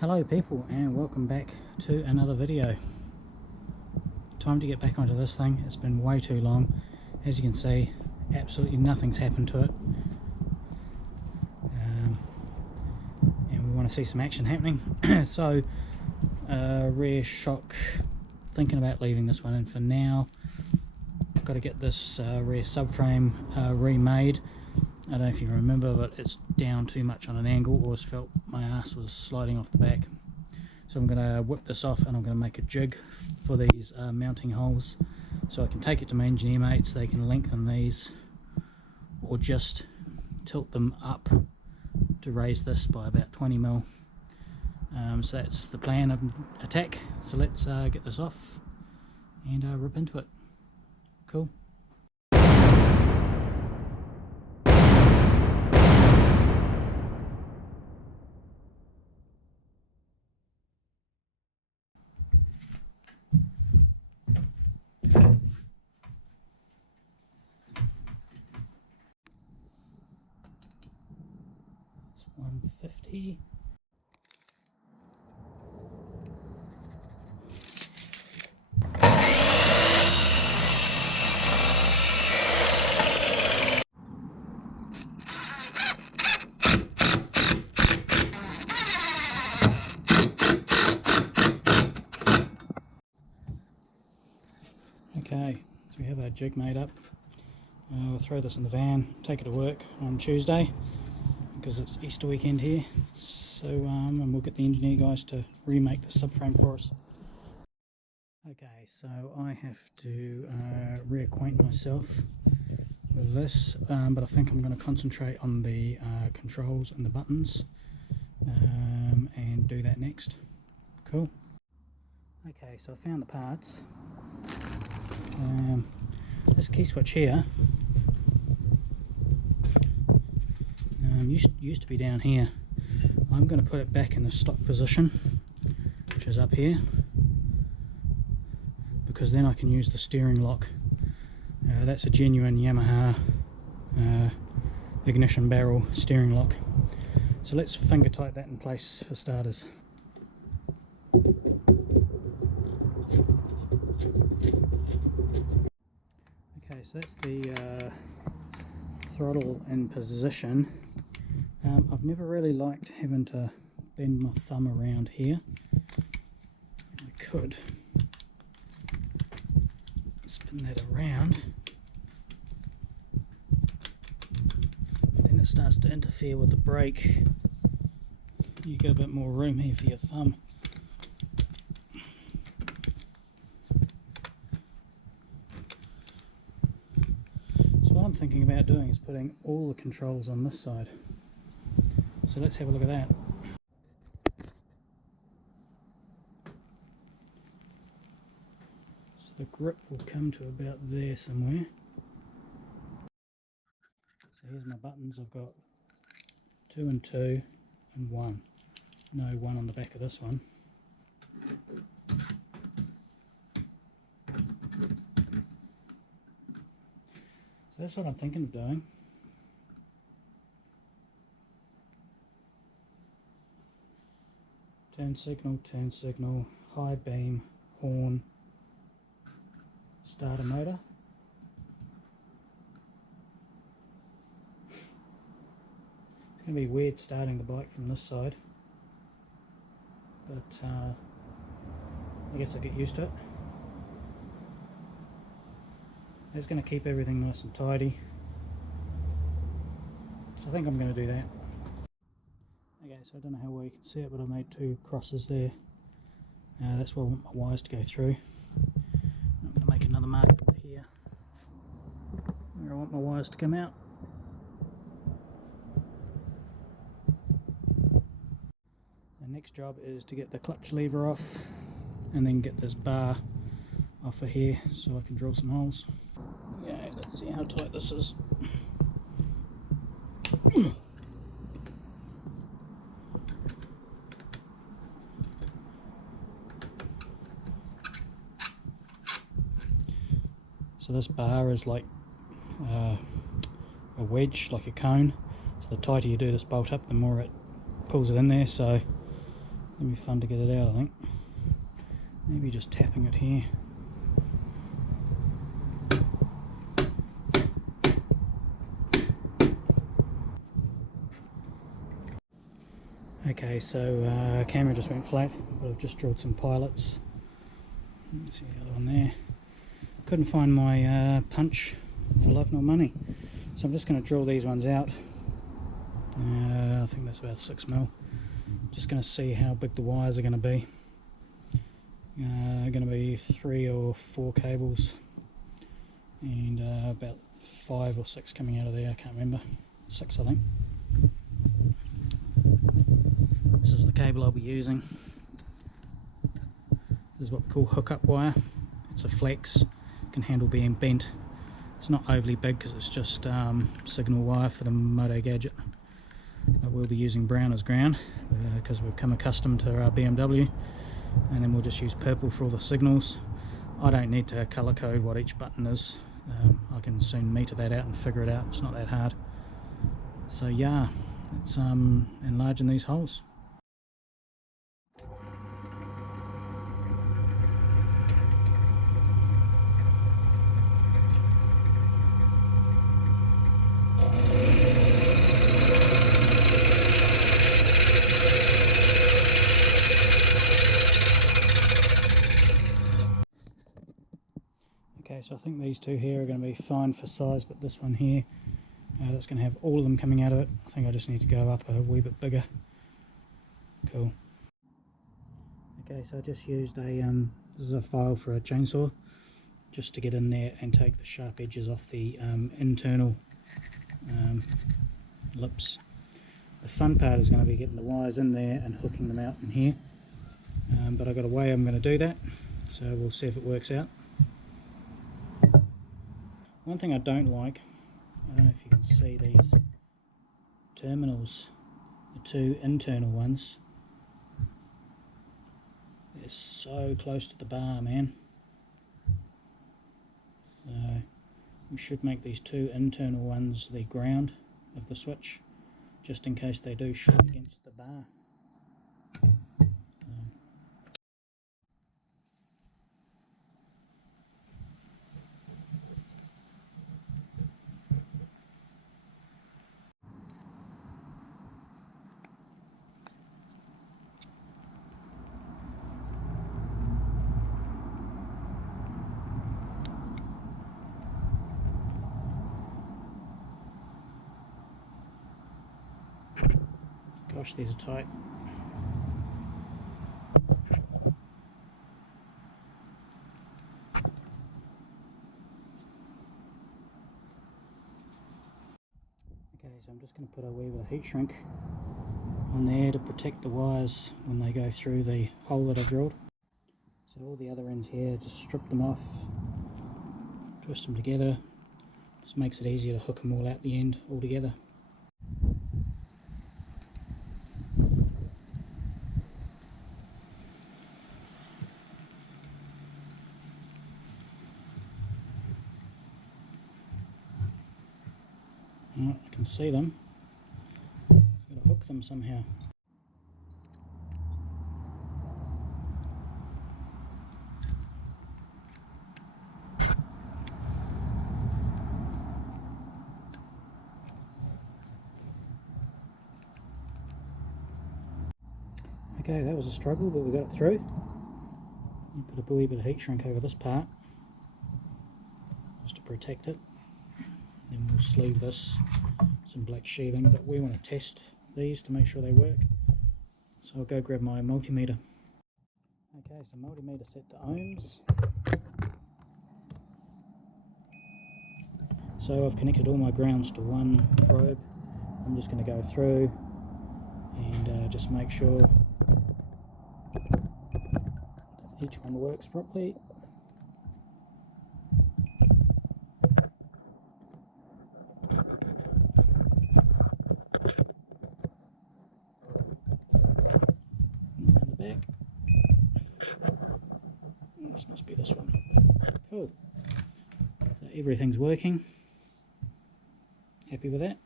Hello people, and welcome back to another video. Time to get back onto this thing. It's been way too long. As you can see, absolutely nothing's happened to it, and we want to see some action happening. So rear shock, thinking about leaving this one in for now. I've got to get this rear subframe remade. I don't know if you remember, but it's down too much on an angle. Always felt my ass was sliding off the back. So I'm going to whip this off, and I'm going to make a jig for these mounting holes, so I can take it to my engineer mates. They can lengthen these or just tilt them up to raise this by about 20mm. So that's the plan of attack. So let's get this off and rip into it. Cool. It's 150. Okay, so we have our jig made up. We'll throw this in the van, take it to work on Tuesday because it's Easter weekend here. So and we'll get the engineer guys to remake the subframe for us. Okay, so I have to reacquaint myself with this, but I think I'm going to concentrate on the controls and the buttons and do that next. Cool. Okay, so I found the parts. This key switch here used to be down here. I'm going to put it back in the stock position, which is up here, because then I can use the steering lock. That's a genuine Yamaha ignition barrel steering lock. So let's finger tight that in place for starters. Okay, so that's the throttle in position. I've never really liked having to bend my thumb around here. I could spin that around, but then it starts to interfere with the brake. You get a bit more room here for your thumb. So what I'm thinking about doing is putting all the controls on this side. So let's have a look at that. So the grip will come to about there somewhere. So here's my buttons. I've got 2 and 2 and 1. No 1 on the back of this one. So that's what I'm thinking of doing. Turn signal, high beam, horn, starter motor. It's going to be weird starting the bike from this side, but I guess I'll get used to it. It's going to keep everything nice and tidy, so I think I'm going to do that. Okay, so I don't know how well you can see it, but I've made 2 crosses there. That's where I want my wires to go through. I'm going to make another mark over here where I want my wires to come out. The next job is to get the clutch lever off and then get this bar off of here so I can drill some holes. Okay, let's see how tight this is. So this bar is like a wedge, like a cone. So the tighter you do this bolt up, the more it pulls it in there. So It'll be fun to get it out, I think. Maybe just tapping it here. Okay, so camera just went flat, but I've just drilled some pilots. Let's see the other one there. Couldn't find my punch for love nor money, so I'm just going to drill these ones out. I think that's about 6mm. Just going to see how big the wires are going to be. Going to be 3 or 4 cables, and about 5 or 6 coming out of there. I can't remember. 6, I think. This is the cable I'll be using. This is what we call hookup wire. It's a flex, can handle being bent. It's not overly big because it's just signal wire for the Moto Gadget. But we'll be using brown as ground because we've come accustomed to our BMW, and then we'll just use purple for all the signals. I don't need to colour code what each button is. I can soon meter that out and figure it out. It's not that hard. So yeah, it's enlarging these holes. Okay, so I think these two here are going to be fine for size, but this one here, that's going to have all of them coming out of it. I think I just need to go up a wee bit bigger. Cool. Okay, so I just used a, this is a file for a chainsaw, just to get in there and take the sharp edges off the internal lips. The fun part is going to be getting the wires in there and hooking them out in here, but I've got a way I'm going to do that, so we'll see if it works out. One thing I don't like, I don't know if you can see these terminals, the two internal ones, they're so close to the bar, man. So we should make these two internal ones the ground of the switch, just in case they do shoot against the bar. Gosh, these are tight. Okay, so I'm just going to put a wee bit of heat shrink on there to protect the wires when they go through the hole that I drilled. So all the other ends here, just strip them off, twist them together, just makes it easier to hook them all out the end all together. I can see them. Got to hook them somehow. Okay, that was a struggle, but we got it through. I'll put a wee bit of heat shrink over this part just to protect it. Then we'll sleeve this, some black sheathing, but we want to test these to make sure they work. So I'll go grab my multimeter. Okay, so multimeter set to ohms. So I've connected all my grounds to one probe. I'm just going to go through and just make sure that each one works properly. This must be this one. Cool. So everything's working. Happy with that.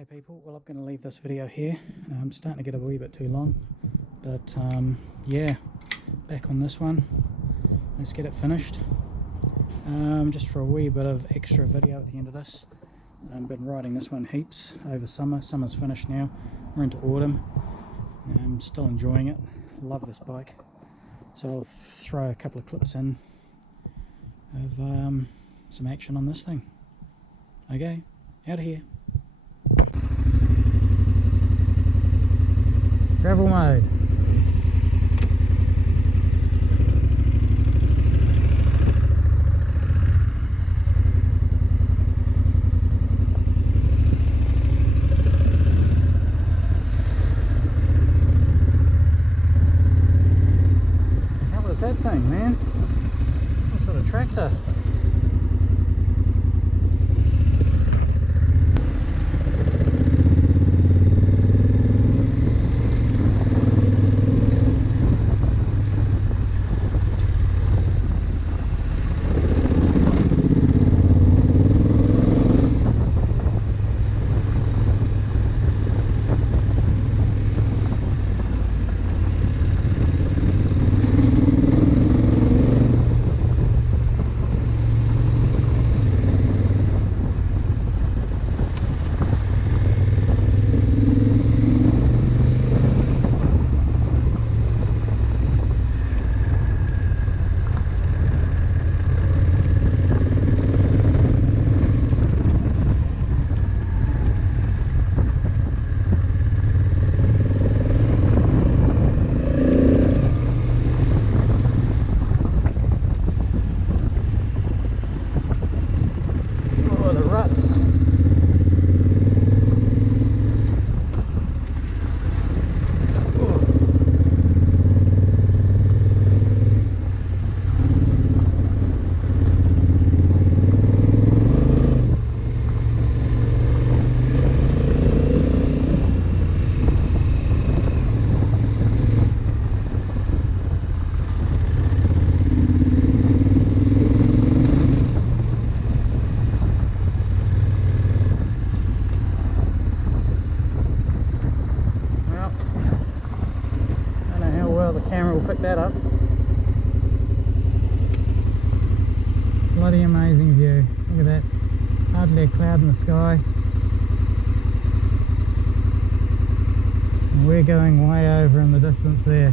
Okay people, well I'm going to leave this video here. I'm starting to get a wee bit too long, but yeah, back on this one. Let's get it finished. Just for a wee bit of extra video at the end of this. I've been riding this one heaps over summer. Summer's finished now, we're into autumn. I'm still enjoying it, love this bike. So I'll throw a couple of clips in of some action on this thing. Okay, out of here. Travel mode. How was that thing, man? What sort of tractor? The camera will pick that up. Bloody amazing view. Look at that. Hardly a cloud in the sky. And we're going way over in the distance there.